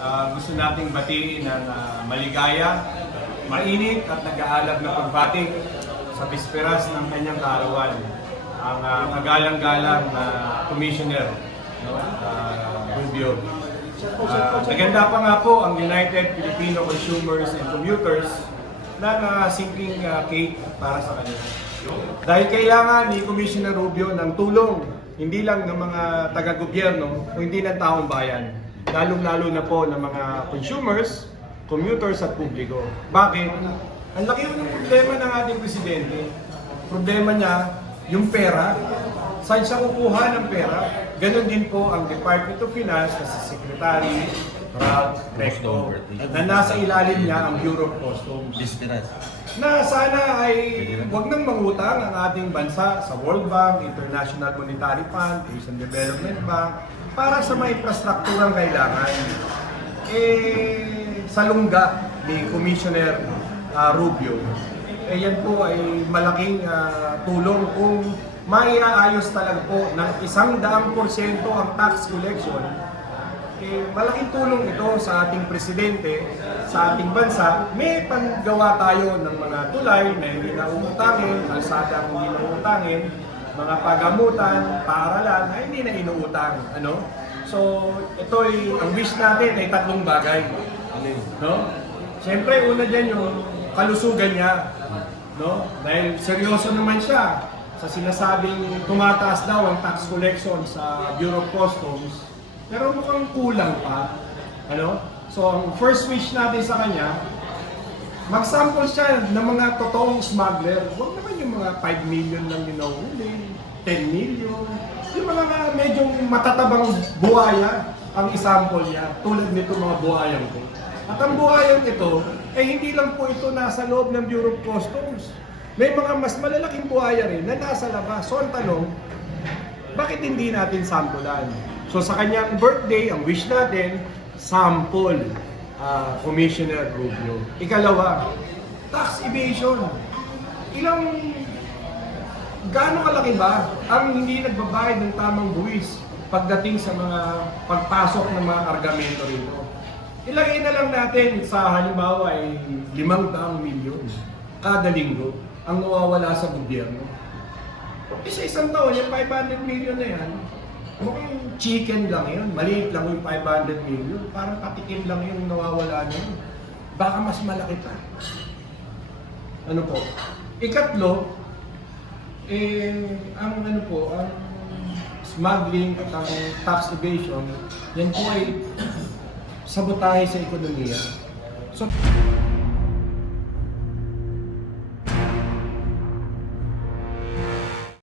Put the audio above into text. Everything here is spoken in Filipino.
Ah, gusto nating batiin ng ah, maligaya, mainit at nag-aalab na pagbati sa bisperas ng kanyang kaarawan ang ah, kagalang-galang na commissioner no? ah, Rubio. Ah, naganda pa nga po ang United Filipino Consumers and Commuters ng ah, sinking ah, cake para sa kanila. Dahil kailangan ni Commissioner Rubio ng tulong, hindi lang ng mga taga-gobyerno, kundi ng taong bayan. Lalong-lalo na po ng mga consumers, commuters at publiko. Bakit? Ang laki ng problema ng ating presidente. Problema niya, yung pera. Saan siya kukuha ng pera? Ganon din po ang Department of Finance na si Secretary Ralph Recto na nasa ilalim niya ang Bureau of Customs na sana ay wag nang mangutang ang ating bansa sa World Bank, International Monetary Fund, Asian Development Bank para sa mga infrastrukturang kailangan. Eh, sa lungga ni Commissioner ah, Rubio, eh yan po ay malaking ah, tulong kung maiaayos talaga po ng isang daang porsyento ang tax collection eh, malaking tulong ito sa ating presidente, sa ating bansa. May panggawa tayo ng mga tulay na hindi na umutangin, kalsada hindi na umutangin, mga pagamutan, paaralan na hindi na inuutang. Ano? So, ito ay, ang wish natin ay tatlong bagay. No? Siyempre, una dyan yung kalusugan niya. No? Dahil seryoso naman siya sa sinasabing tumataas daw ang tax collection sa Bureau of Customs. Pero mukhang kulang pa. Ano? So, ang first wish natin sa kanya, mag-sample siya ng mga totoong smuggler. Huwag naman yung mga 5 million lang ninahuli, 10 million. Yung mga medyo matatabang buhaya ang isample niya, tulad nito mga buhayang ko. At ang buhayang ito, eh hindi lang po ito nasa loob ng Bureau of Customs. May mga mas malalaking buhaya rin na nasa labas. So ang tanong, bakit hindi natin sampulan? So sa kanyang birthday, ang wish natin, sample ah, Commissioner Rubio. Ikalawa, tax evasion. Ilang, gaano kalaki ba ang hindi nagbabayad ng tamang buwis pagdating sa mga pagpasok ng mga kargamento rito? Ilagay na lang natin sa halimbawa ay limang daang milyon kada linggo ang nawawala sa gobyerno. Sa isang taon, yung 500 million na yan, mukhang chicken lang yun. Maliit lang yung 500 million. Parang katikim lang yung nawawala na. Baka mas malaki pa. Ano po? Ikatlo, eh, ang ano po, ang smuggling at ang tax evasion, yan po ay sabotahe sa ekonomiya. So,